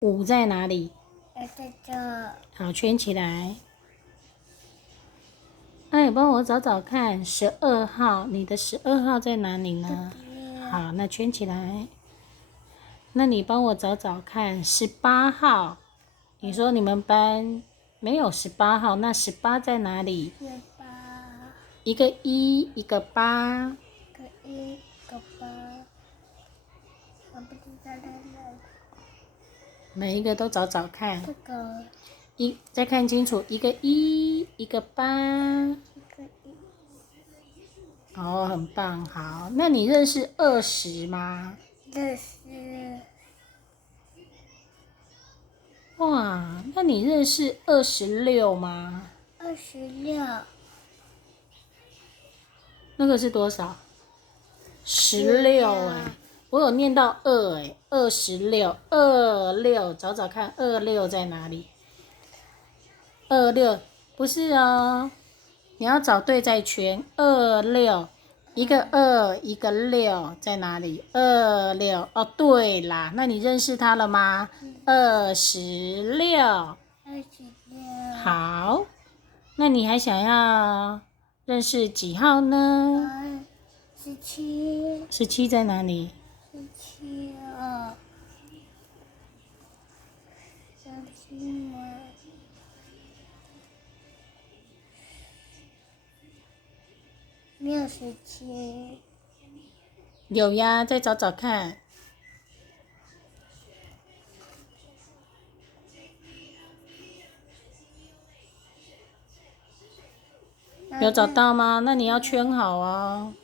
5在哪里？在这。好，圈起来。哎，帮我找找看，12号，你的12号在哪里呢？好，那圈起来。那你帮我找找看，18号。你说你们班没有18号，那18在哪里？一个1，一个8。一个1，一个8。我不知道在哪里。每一个都找找看。这个。再看清楚，一个1，一个8。一个1。哦，很棒，好。那你认识20吗？认识。哇，那你认识26吗26。那个是多少？16哎，我有念到2哎，26，26，找找看26在哪里？26不是哦，你要找对在圈，26，一个2，一个6在哪里？26哦，对啦，那你认识他了吗？26。26。好，那你还想要认识几号呢17。？17在哪里17哦。17吗？没有17。有呀，再找找看。有找到吗？那你要圈好哦。